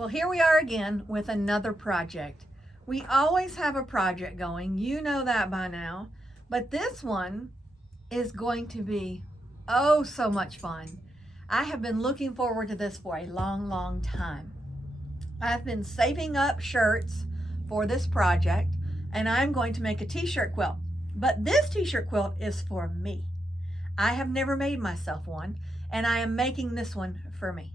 Well, here we are again with another project. We always have a project going, you know that by now, but this one is going to be oh so much fun. I have been looking forward to this for a long time. I've been saving up shirts for this project and I'm going to make a t-shirt quilt. But this t-shirt quilt is for me. I have never made myself one and I am making this one for me.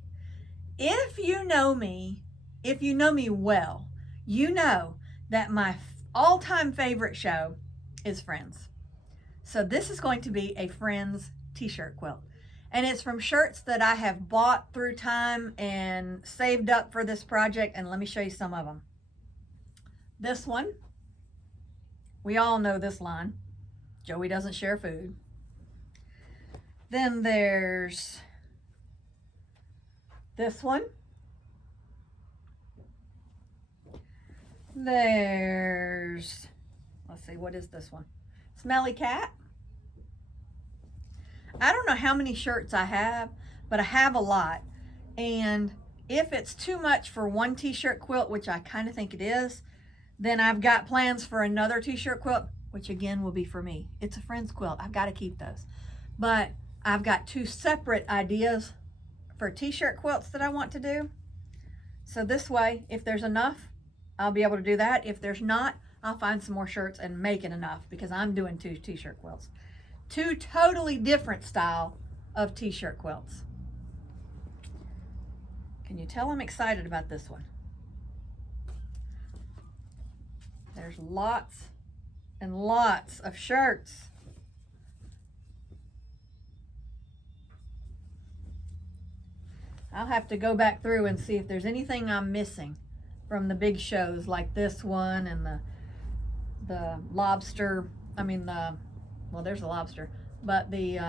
If you know me well, you know that my all-time favorite show is Friends. So this is going to be a Friends t-shirt quilt. And it's from shirts that I have bought through time and saved up for this project. And let me show you some of them. This one, we all know this line, Joey doesn't share food. Then there's this one. There's, let's see, what is this one? Smelly Cat. I don't know how many shirts I have, but I have a lot. And if it's too much for one t-shirt quilt, which I kind of think it is, then I've got plans for another t-shirt quilt, which again will be for me. It's a Friends quilt. I've got to keep those. But I've got two separate ideas for t-shirt quilts that I want to do. So this way, if there's enough, I'll be able to do that. If there's not, I'll find some more shirts and make it enough because I'm doing two t-shirt quilts. Two totally different style of t-shirt quilts. Can you tell I'm excited about this one? There's lots and lots of shirts. I'll have to go back through and see if there's anything I'm missing from the big shows like this one and the lobster, well, there's a lobster, but the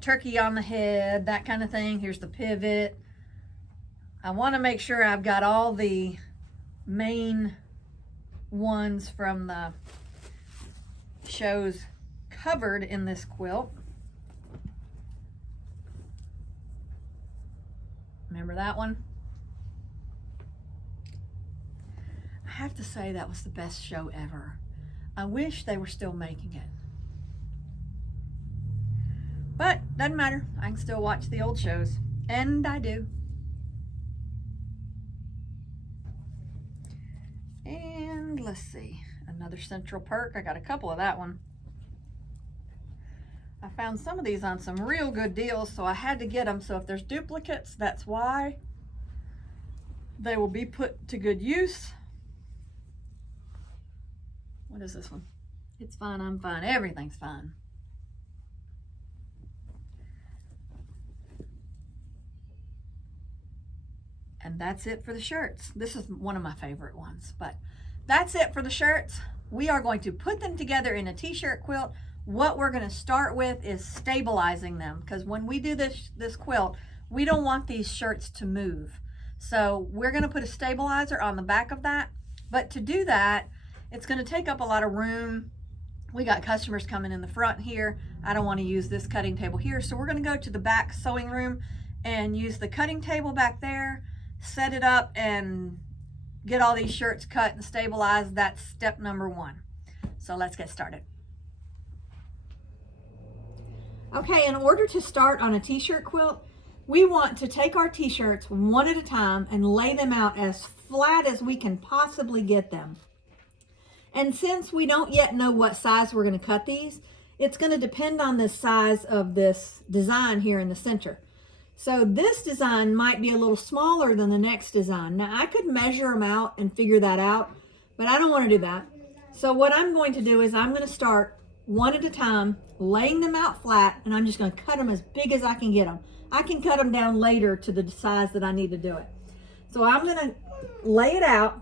turkey on the head, that kind of thing. Here's the pivot. I want to make sure I've got all the main ones from the shows covered in this quilt. Remember that one? I have to say that was the best show ever. I wish they were still making it. But doesn't matter. I can still watch the old shows. And I do. And let's see. Another Central Perk. I got a couple of that one. I found some of these on some real good deals, so I had to get them. So if there's duplicates, that's why. They will be put to good use. What is this one? It's fine, I'm fine. Everything's fine. And that's it for the shirts. This is one of my favorite ones, but that's it for the shirts. We are going to put them together in a t-shirt quilt. What we're going to start with is stabilizing them, because when we do this quilt, we don't want these shirts to move. So we're going to put a stabilizer on the back of that. But to do that, it's going to take up a lot of room. We got customers coming in the front here. I don't want to use this cutting table here. So we're going to go to the back sewing room and use the cutting table back there, set it up and get all these shirts cut and stabilized. That's step number one. So let's get started. Okay, in order to start on a t-shirt quilt, we want to take our t-shirts one at a time and lay them out as flat as we can possibly get them. And since we don't yet know what size we're going to cut these, it's going to depend on the size of this design here in the center. So this design might be a little smaller than the next design. Now I could measure them out and figure that out, but I don't want to do that. So what I'm going to do is I'm going to start one at a time, laying them out flat, and I'm just going to cut them as big as I can get them. I can cut them down later to the size that I need to do it. So I'm going to lay it out,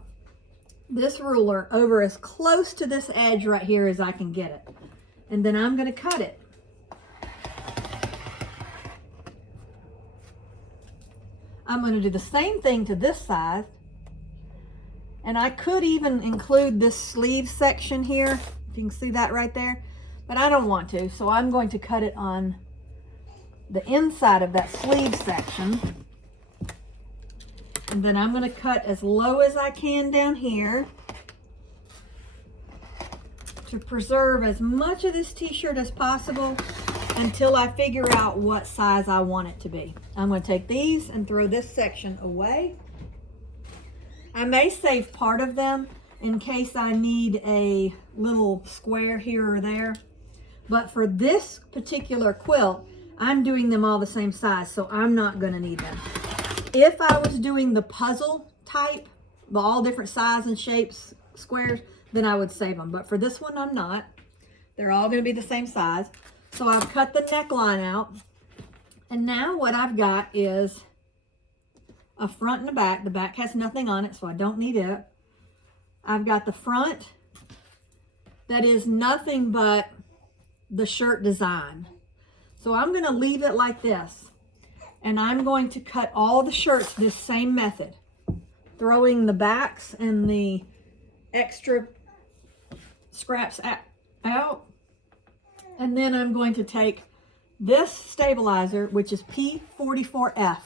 this ruler, over as close to this edge right here as I can get it. And then I'm going to cut it. I'm going to do the same thing to this side. And I could even include this sleeve section here, if you can see that right there. But I don't want to, so I'm going to cut it on the inside of that sleeve section. And then I'm going to cut as low as I can down here to preserve as much of this t-shirt as possible until I figure out what size I want it to be. I'm going to take these and throw this section away. I may save part of them in case I need a little square here or there. But for this particular quilt, I'm doing them all the same size, so I'm not going to need them. If I was doing the puzzle type, the all different size and shapes squares, then I would save them. But for this one, I'm not. They're all going to be the same size. So I've cut the neckline out. And now what I've got is a front and a back. The back has nothing on it, so I don't need it. I've got the front that is nothing but the shirt design. So I'm going to leave it like this. And I'm going to cut all the shirts this same method, throwing the backs and the extra scraps out. And then I'm going to take this stabilizer, which is P44F.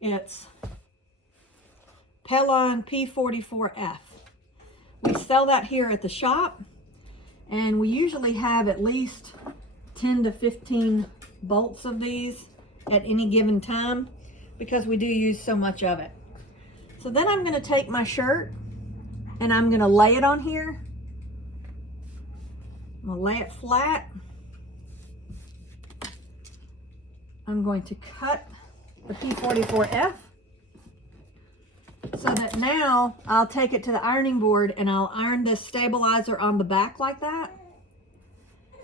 It's Pellon P44F. We sell that here at the shop, and we usually have at least 10 to 15 bolts of these at any given time because we do use so much of it. So then I'm going to take my shirt and I'm going to lay it on here. I'm going to lay it flat. I'm going to cut the P44F so that now I'll take it to the ironing board and I'll iron this stabilizer on the back like that.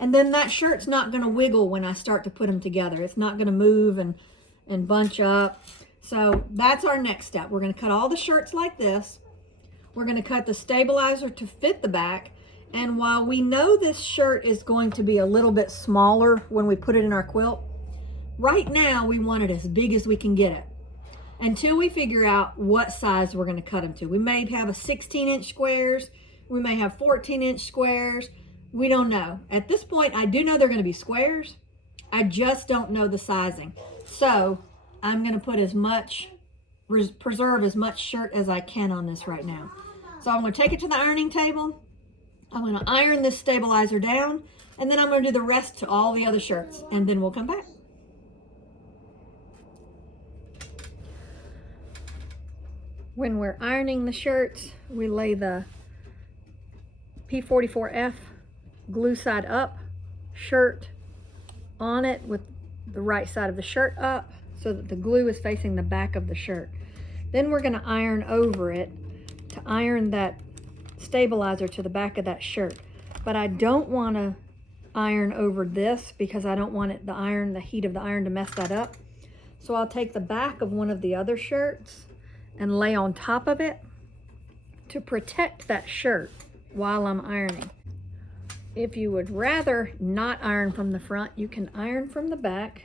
And then that shirt's not going to wiggle when I start to put them together. It's not going to move and bunch up. So that's our next step. We're going to cut all the shirts like this. We're going to cut the stabilizer to fit the back. And while we know this shirt is going to be a little bit smaller when we put it in our quilt, right now we want it as big as we can get it until we figure out what size we're going to cut them to. We may have a 16-inch squares. We may have 14-inch squares. We don't know. At this point, I do know they're going to be squares. I just don't know the sizing. So I'm going to put as much, preserve as much shirt as I can on this right now. So I'm going to take it to the ironing table. I'm going to iron this stabilizer down, and then I'm going to do the rest to all the other shirts, and then we'll come back. When we're ironing the shirts, we lay the P44F glue side up shirt on it with the right side of the shirt up so that the glue is facing the back of the shirt. Then we're going to iron over it to iron that stabilizer to the back of that shirt. But I don't want to iron over this because I don't want the heat of the iron to mess that up. So I'll take the back of one of the other shirts and lay on top of it to protect that shirt while I'm ironing. If you would rather not iron from the front, you can iron from the back.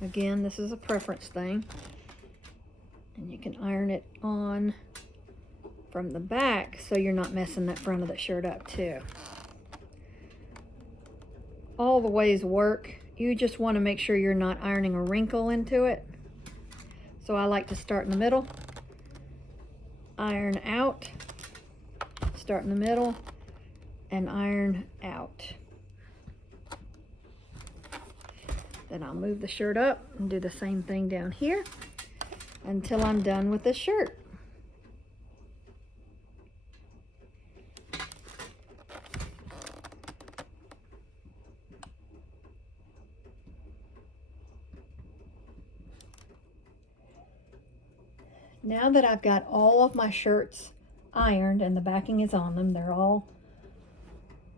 Again, this is a preference thing. And you can iron it on from the back so you're not messing that front of the shirt up too. All the ways work. You just want to make sure you're not ironing a wrinkle into it. So I like to start in the middle, iron out, start in the middle, and iron out. Then I'll move the shirt up and do the same thing down here until I'm done with the shirt. Now that I've got all of my shirts ironed and the backing is on them, they're all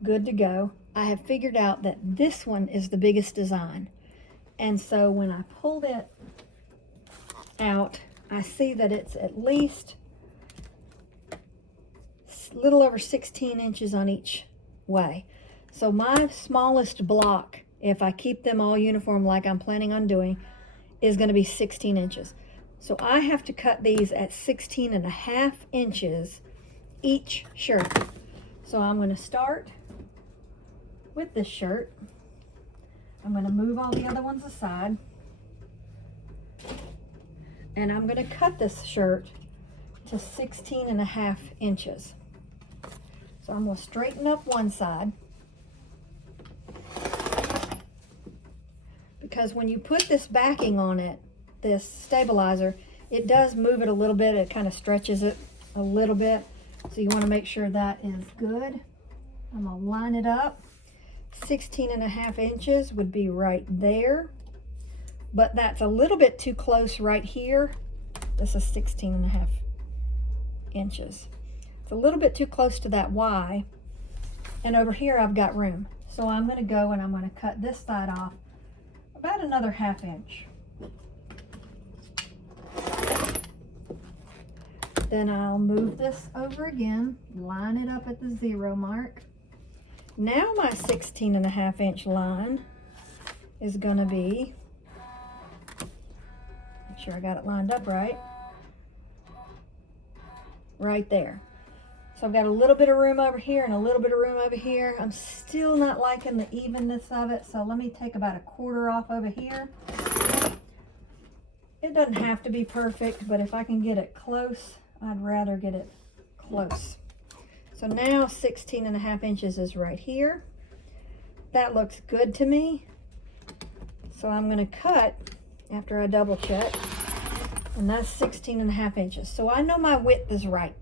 good to go, I have figured out that this one is the biggest design. And so when I pulled it out, I see that it's at least a little over 16 inches on each way. So my smallest block, if I keep them all uniform like I'm planning on doing, is going to be 16 inches. So I have to cut these at 16.5 inches each shirt. So I'm going to start with this shirt. I'm going to move all the other ones aside. And I'm going to cut this shirt to 16.5 inches. So I'm going to straighten up one side, because when you put this backing on it, this stabilizer, it does move it a little bit. It kind of stretches it a little bit. So you want to make sure that is good. I'm going to line it up. 16.5 inches would be right there, but that's a little bit too close right here. This is 16.5 inches. It's a little bit too close to that Y, and over here I've got room. So I'm going to go and I'm going to cut this side off about another 1/2 inch. Then I'll move this over again, line it up at the 0 mark. Now my 16.5 inch line is going to be, make sure I got it lined up right there. So I've got a little bit of room over here and a little bit of room over here. I'm still not liking the evenness of it, so let me take about 1/4 off over here. It doesn't have to be perfect, but if I can get it close, I'd rather get it close. So now 16.5 inches is right here. That looks good to me. So I'm going to cut after I double check, and that's 16.5 inches. So I know my width is right.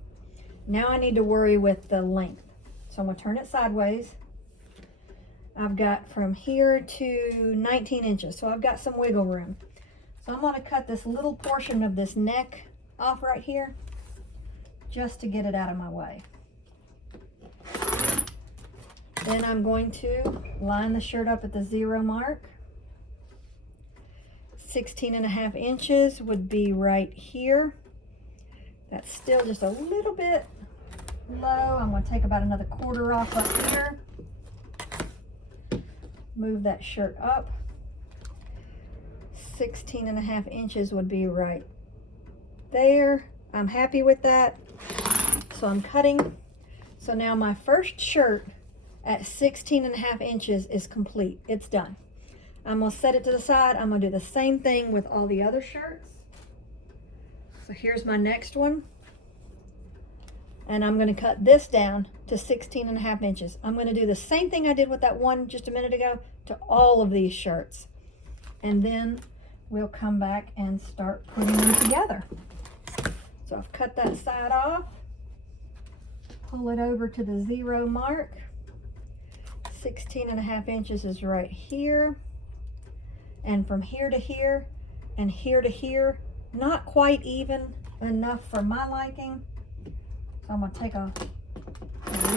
Now I need to worry with the length. So I'm going to turn it sideways. I've got from here to 19 inches, so I've got some wiggle room. So I'm going to cut this little portion of this neck off right here, just to get it out of my way. Then I'm going to line the shirt up at the 0 mark. 16.5 inches would be right here. That's still just a little bit low. I'm going to take about another 1/4 off up here. Move that shirt up. 16.5 inches would be right there. I'm happy with that. So I'm cutting. So now my first shirt at 16.5 inches is complete. It's done. I'm going to set it to the side. I'm going to do the same thing with all the other shirts. So here's my next one. And I'm going to cut this down to 16.5 inches. I'm going to do the same thing I did with that one just a minute ago to all of these shirts. And then we'll come back and start putting them together. So I've cut that side off. Pull it over to the 0 mark. 16.5 inches is right here. And from here to here and here to here, not quite even enough for my liking. So I'm going to take a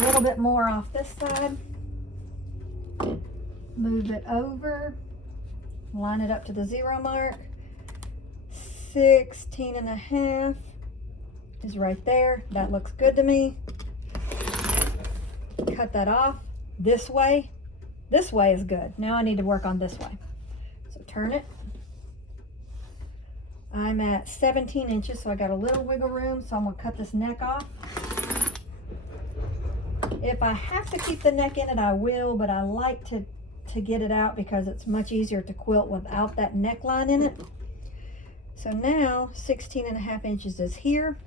little bit more off this side. Move it over. Line it up to the 0 mark. 16.5 is right there. That looks good to me. Cut that off. This way is good. Now I need to work on this way. So turn it. I'm at 17 inches, so I got a little wiggle room, so I'm going to cut this neck off. If I have to keep the neck in it, I will, but I like to get it out because it's much easier to quilt without that neckline in it. So now 16.5 inches is here.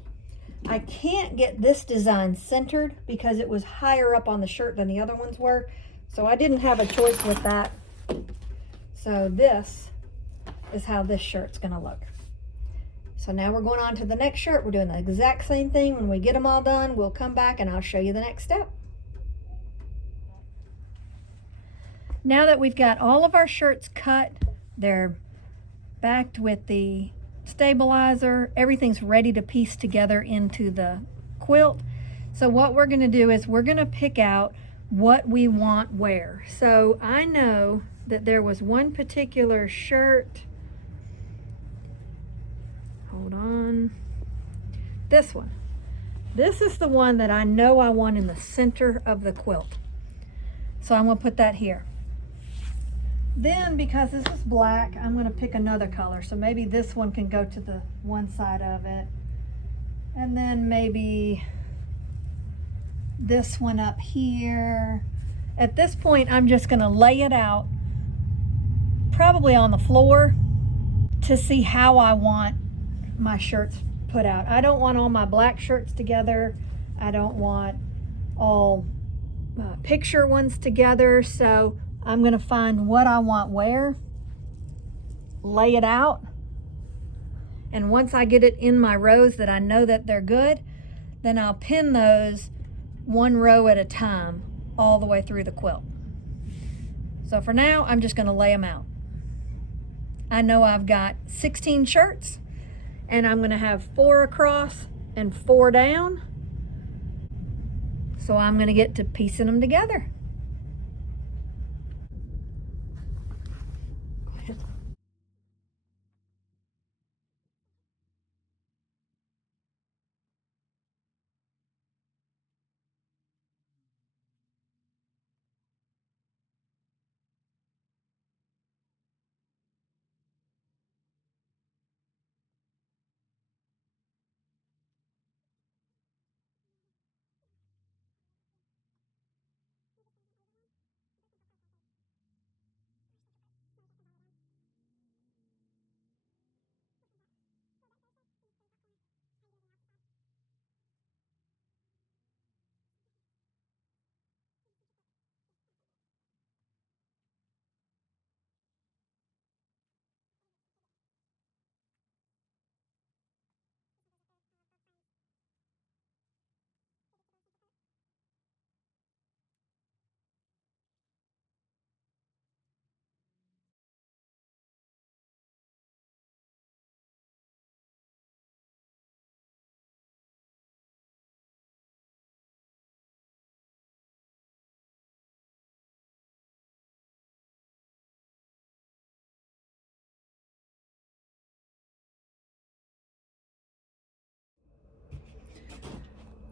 I can't get this design centered because it was higher up on the shirt than the other ones were, so I didn't have a choice with that. So this is how this shirt's going to look. So now we're going on to the next shirt. We're doing the exact same thing. When we get them all done, we'll come back and I'll show you the next step. Now that we've got all of our shirts cut, they're backed with the stabilizer, everything's ready to piece together into the quilt. So what we're going to do is we're going to pick out what we want where. So I know that there was one particular shirt. Hold on. This one. This is the one that I know I want in the center of the quilt. So I'm going to put that here. Then, because this is black, I'm going to pick another color. So maybe this one can go to the one side of it. And then maybe this one up here. At this point, I'm just going to lay it out, probably on the floor, to see how I want my shirts put out. I don't want all my black shirts together. I don't want all picture ones together. So I'm gonna find what I want where, lay it out, and once I get it in my rows that I know that they're good, then I'll pin those one row at a time all the way through the quilt. So for now, I'm just gonna lay them out. I know I've got 16 shirts, and I'm gonna have 4 across and 4 down. So I'm gonna get to piecing them together.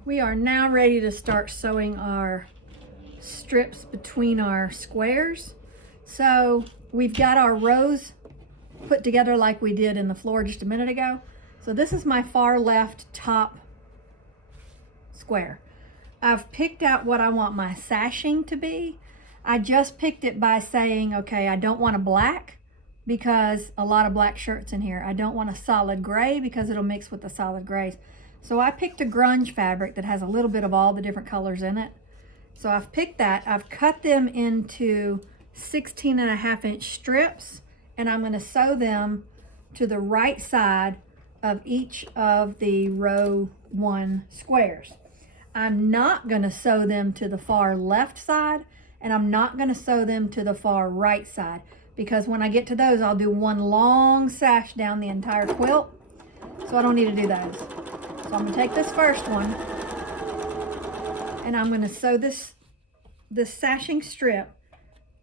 We are now ready to start sewing our strips between our squares. So we've got our rows put together like we did in the floor just a minute ago. So this is my far left top square. I've picked out what I want my sashing to be. I just picked it by saying, okay, I don't want a black because a lot of black shirts in here. I don't want a solid gray because it'll mix with the solid grays. So I picked a grunge fabric that has a little bit of all the different colors in it. So I've picked that. I've cut them into 16.5-inch strips, and I'm going to sew them to the right side of each of the row 1 squares. I'm not going to sew them to the far left side, and I'm not going to sew them to the far right side, because when I get to those, I'll do one long sash down the entire quilt. So I don't need to do those. So I'm going to take this first one, and I'm going to sew this sashing strip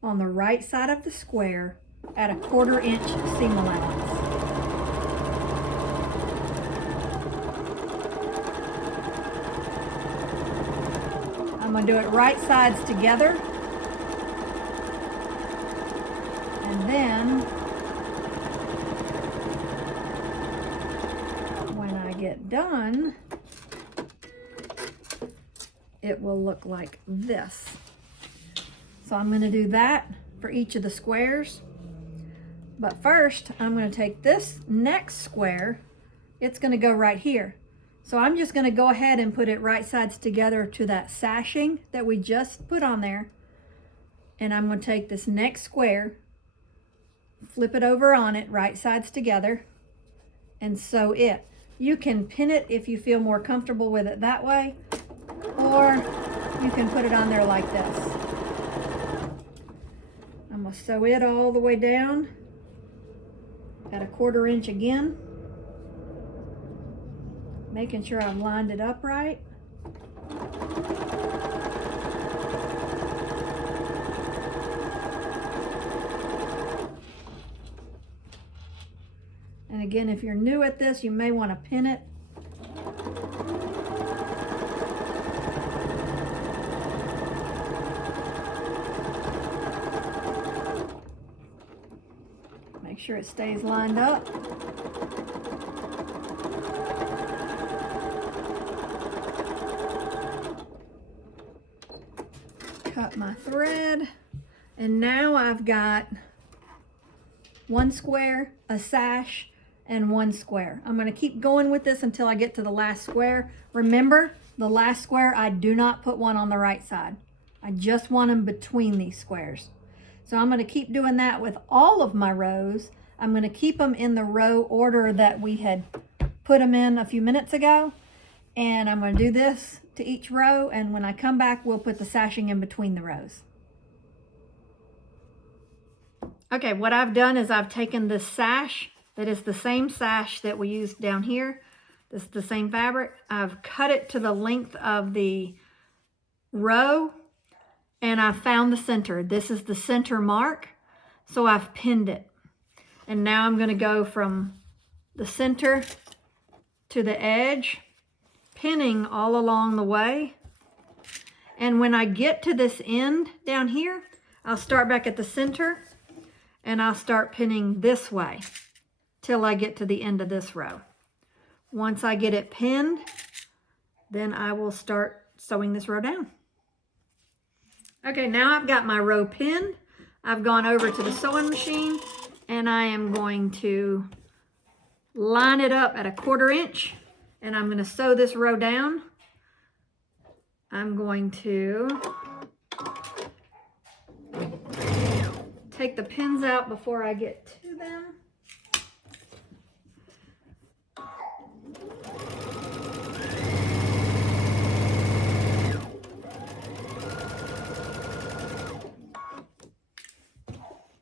on the right side of the square at a 1/4 inch seam allowance. I'm going to do it right sides together, and then when I get done, it will look like this. So I'm going to do that for each of the squares. But first, I'm going to take this next square. It's going to go right here. So I'm just going to go ahead and put it right sides together to that sashing that we just put on there. And I'm going to take this next square, flip it over on it, right sides together, and sew it. You can pin it if you feel more comfortable with it that way, or you can put it on there like this. I'm going to sew it all the way down at a 1/4 inch again, making sure I've lined it up right. And again, if you're new at this, you may want to pin it. Make sure it stays lined up. Cut my thread, and now I've got one square, a sash, and 1 square. I'm going to keep going with this until I get to the last square. Remember, the last square, I do not put one on the right side. I just want them between these squares. So I'm going to keep doing that with all of my rows. I'm going to keep them in the row order that we had put them in a few minutes ago. And I'm going to do this to each row. And when I come back, we'll put the sashing in between the rows. Okay, what I've done is I've taken this sash that is the same sash that we used down here. This is the same fabric. I've cut it to the length of the row. And I found the center. This is the center mark. So I've pinned it. And now I'm going to go from the center to the edge, pinning all along the way. And when I get to this end down here, I'll start back at the center and I'll start pinning this way till I get to the end of this row. Once I get it pinned, then I will start sewing this row down. Okay, now I've got my row pinned. I've gone over to the sewing machine and I am going to line it up at 1/4 inch and I'm going to sew this row down. I'm going to take the pins out before I get to them.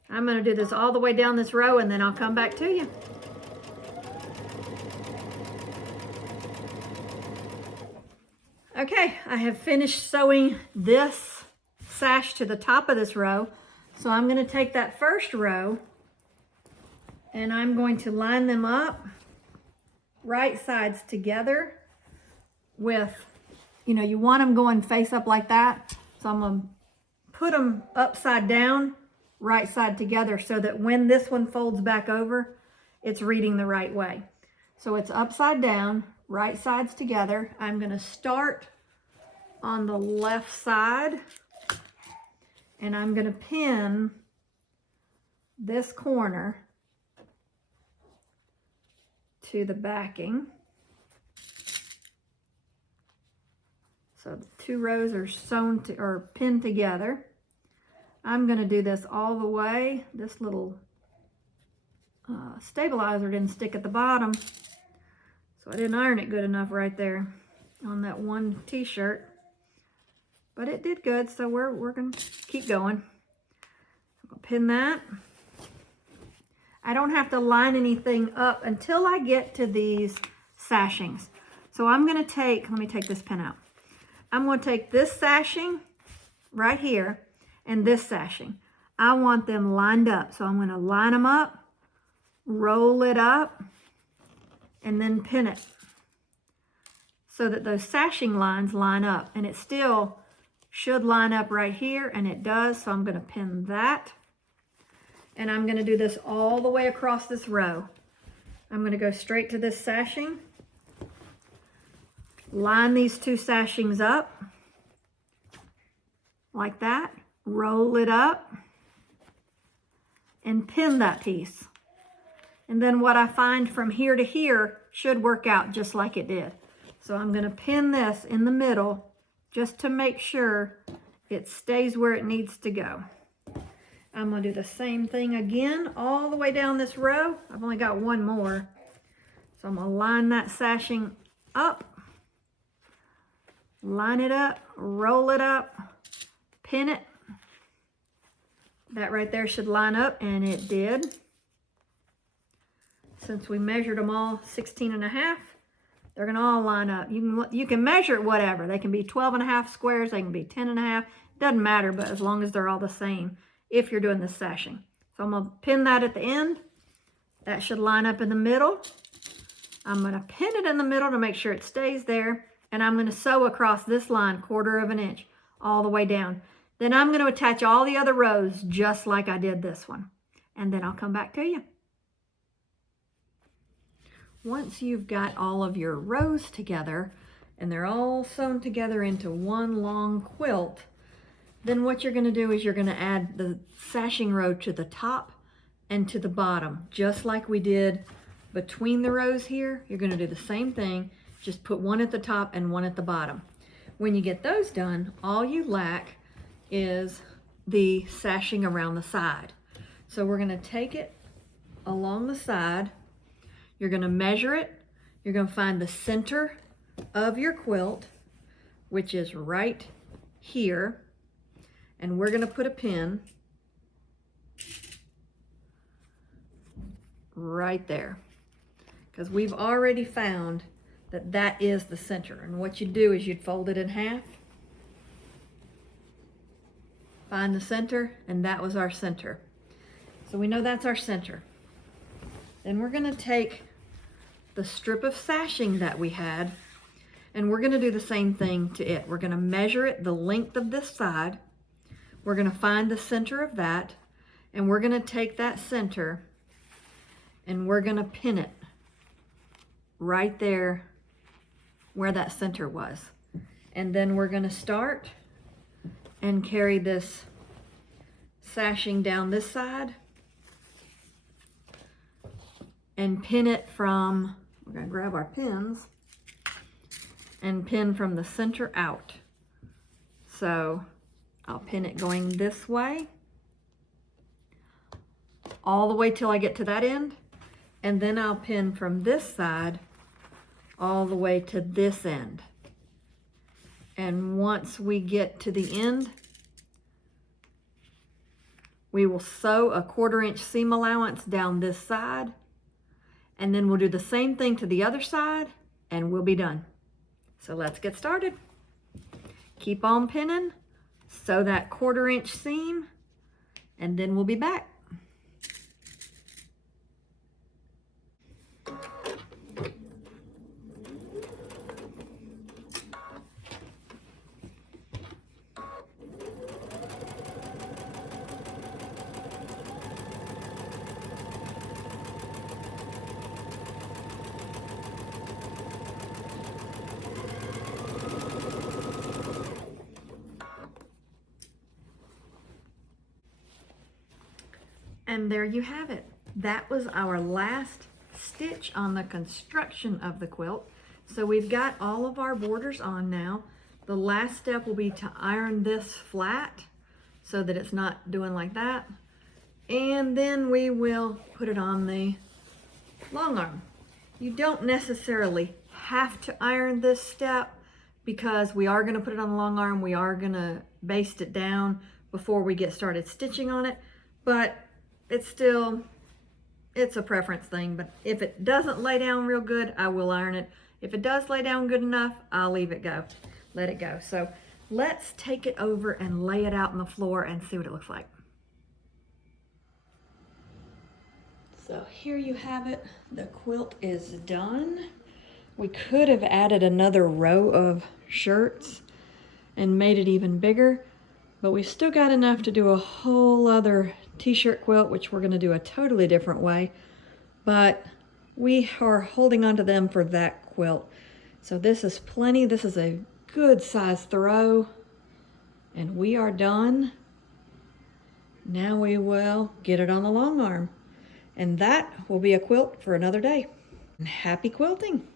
I'm going to do this all the way down this row and then I'll come back to you. Okay, I have finished sewing this sash to the top of this row. So I'm going to take that first row and I'm going to line them up right sides together with, you want them going face up like that. So I'm going to put them upside down, right side together, so that when this one folds back over, it's reading the right way. So it's upside down, right sides together. I'm going to start on the left side and I'm going to pin this corner to the backing. So the 2 rows are sewn to, or pinned together. I'm going to do this all the way. This little stabilizer didn't stick at the bottom, so I didn't iron it good enough right there on that one t-shirt. But it did good, so we're going to keep going. I'm going to pin that. I don't have to line anything up until I get to these sashings. So I'm going to take, let me take this pin out. I'm going to take this sashing right here and this sashing. I want them lined up. So I'm going to line them up, roll it up, and then pin it so that those sashing lines line up. And it still should line up right here, and it does. So I'm going to pin that. And I'm going to do this all the way across this row. I'm going to go straight to this sashing, line these 2 sashings up like that, roll it up, and pin that piece. And then what I find from here to here should work out just like it did. So I'm going to pin this in the middle just to make sure it stays where it needs to go. I'm going to do the same thing again all the way down this row. I've only got 1 more. So I'm going to line that sashing up, line it up, roll it up, pin it. That right there should line up, and it did. Since we measured them all 16.5, they're going to all line up. You can measure it whatever. They can be 12.5 squares, they can be 10.5. Doesn't matter, but as long as they're all the same if you're doing the sashing. So I'm going to pin that at the end. That should line up in the middle. I'm going to pin it in the middle to make sure it stays there. And I'm going to sew across this line 1/4 inch all the way down. Then I'm going to attach all the other rows just like I did this one. And then I'll come back to you. Once you've got all of your rows together and they're all sewn together into one long quilt, then what you're going to do is you're going to add the sashing row to the top and to the bottom, just like we did Between the rows here, you're gonna do the same thing, just put one at the top and one at the bottom. When you get those done, all you lack is the sashing around the side. So we're gonna take it along the side, you're gonna measure it, you're gonna find the center of your quilt, which is right here, and we're gonna put a pin right there, because we've already found that that is the center. And what you do is you'd fold it in half, find the center, and that was our center. So we know that's our center. Then we're gonna take the strip of sashing that we had, and we're gonna do the same thing to it. We're gonna measure it the length of this side, we're gonna find the center of that, and we're gonna take that center and we're gonna pin it right there where that center was. And then we're gonna start and carry this sashing down this side and pin it from, we're gonna grab our pins and pin from the center out. So I'll pin it going this way, all the way till I get to that end, and then I'll pin from this side all the way to this end. And once we get to the end, we will sew a 1/4 inch seam allowance down this side, and then we'll do the same thing to the other side, and we'll be done. So let's get started. Keep on pinning, sew that 1/4 inch seam, and then we'll be back. And there you have it. That was our last stitch on the construction of the quilt. So we've got all of our borders on now. The last step will be to iron this flat so that it's not doing like that. And then we will put it on the long arm. You don't necessarily have to iron this step because we are going to put it on the long arm. We are going to baste it down before we get started stitching on it. But it's a preference thing, but if it doesn't lay down real good, I will iron it. If it does lay down good enough, I'll leave it go, let it go. So let's take it over and lay it out on the floor and see what it looks like. So here you have it. The quilt is done. We could have added another row of shirts and made it even bigger, but we still got enough to do a whole other t-shirt quilt, which we're going to do a totally different way, but we are holding on to them for that quilt. So this is plenty. This is a good size throw, and we are done. Now we will get it on the long arm, and that will be a quilt for another day. Happy quilting!